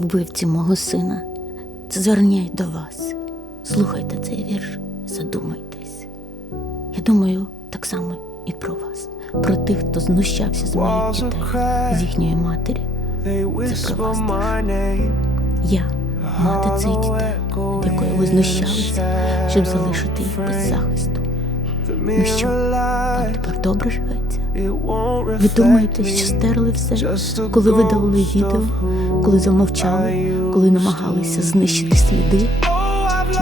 вбивці мого сина, зверняють до вас. Слухайте цей вірш, задумайтесь. Я думаю, так само і про вас, про тих, хто знущався з моїх дітей, з їхньої матері. Це про вас теж. Я, мати цих дітей, від якої ви знущалися, щоб залишити їх без захисту. Ну що, вам тепер добре живеться? Ви думаєте, що стерли все, коли видалили відео, коли замовчали, коли намагалися знищити сліди?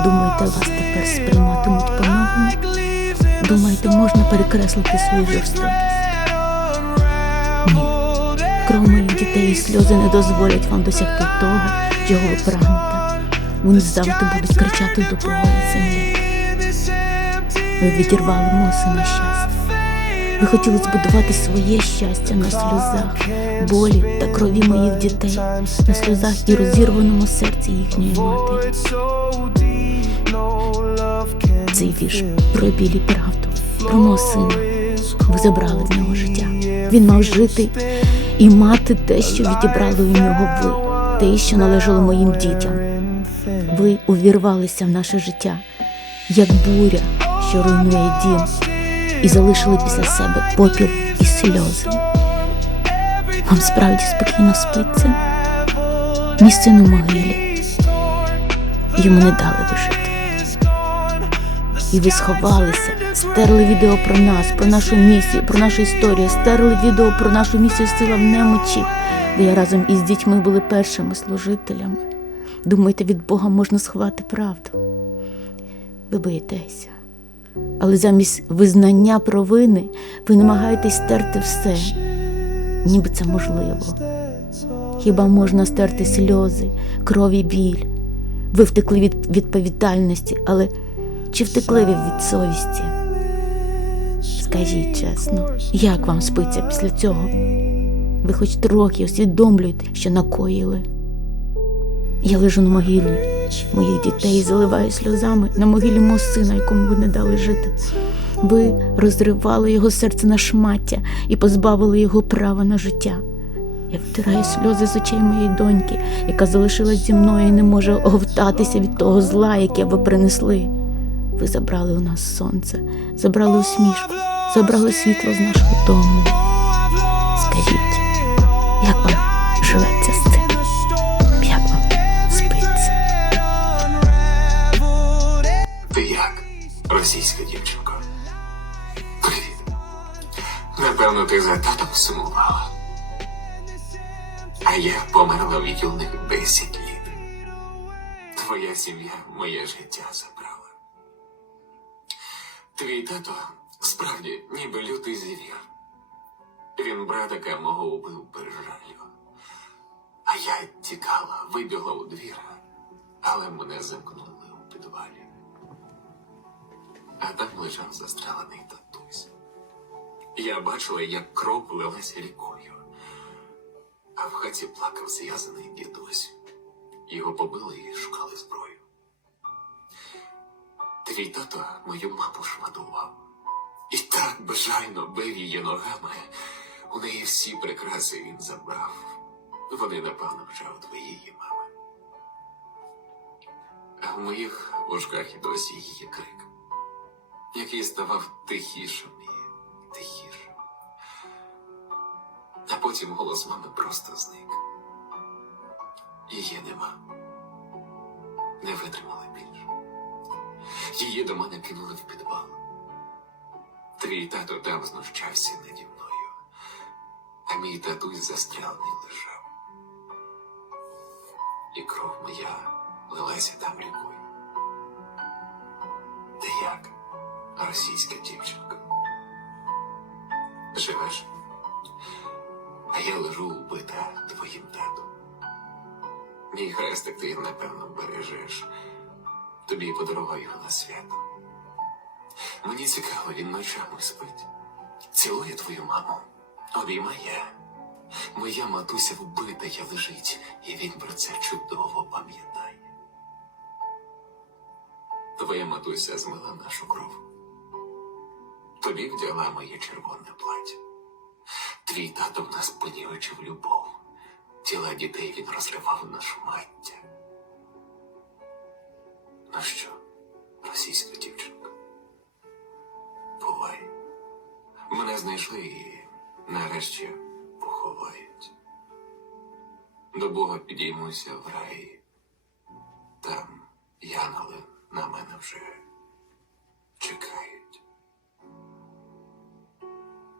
Думаєте, вас тепер сприйматимуть по-новому? Думаєте, можна перекреслити свою жорстокість? Ні. Кров моїх дітей і сльози не дозволять вам досягти того, чого ви прагнете. Вони завжди будуть кричати до землі. Ви відірвали мого сина щастя. Ви хотіли збудувати своє щастя на сльозах, болі та крові моїх дітей, на сльозах і розірваному серці їхньої матері. Цей вірш про біль і правду, про мого сина. Ви забрали в нього життя. Він мав жити і мати те, що відібрали у нього ви, те, що належало моїм дітям. Ви увірвалися в наше життя, як буря, що руйнує дім, і залишили після себе попіл і сльози. Вам справді спокійно спиться? Мій син могилі. Йому не дали вижити. І ви сховалися, стерли відео про нас, про нашу місію, про нашу історію, стерли відео про нашу місію сила в немочі, де я разом із дітьми були першими служителями. Думаєте, від Бога можна сховати правду? Ви боїтеся. Але замість визнання провини ви намагаєтесь стерти все, ніби це можливо. Хіба можна стерти сльози, кров і біль? Ви втекли від відповідальності, але чи втекли ви від совісті? Скажіть чесно, як вам спиться після цього? Ви хоч трохи усвідомлюєте, що накоїли. Я лежу на могилі моїх дітей заливаю сльозами на могилі мого сина, якому ви не дали жити. Ви розривали його серце на шмаття і позбавили його права на життя. Я втираю сльози з очей моєї доньки, яка залишилась зі мною і не може оговтатися від того зла, яке ви принесли. Ви забрали у нас сонце, забрали усмішку, забрали світло з нашого дому. Скажіть, як вам Напевно, ти за татом сумувала. А я померла від юних 10 літ. Твоя сім'я моє життя забрала. Твій тато справді ніби лютий звір. Він братика мого убив без жалю. А я тікала, вибігла у двір, але мене замкнули у підвалі. А там лежав застрелений татусь. Я бачила, як кров лилася рікою, а в хаті плакав зв'язаний дідусь. Його побили і шукали зброю. Твій тато мою маму шматував. І так безжально бив її ногами. У неї всі прикраси він забрав. Вони, напевно, вже у твоєї мами. А в моїх ушках і досі її крик який ставав тихішим і тихішим. А потім голос мами просто зник. Її нема. Не витримали більше. Її до мене кинули в підвал. Твій тато там знущався наді мною, а мій татусь застрелений лежав. І кров моя лилася там рікою. Ти як? російська дівчинка. Живеш? А я лежу убита твоїм татом. Мій хрестик ти, напевно, бережеш. Тобі подарував його на свято. Мені цікаво, він ночами спить. Цілує твою маму, обіймає. Моя матуся вбита я лежить, і він про це чудово пам'ятає. Твоя матуся змила нашу кров. Тобі вдяла моє червоне плаття. Твій тато в нас понівечив любов. Тіла дітей він розривав на шмаття. Ну що, російська дівчинка? Бувай. Мене знайшли і нарешті поховають. До Бога підіймуся в раї. Там янголи на мене вже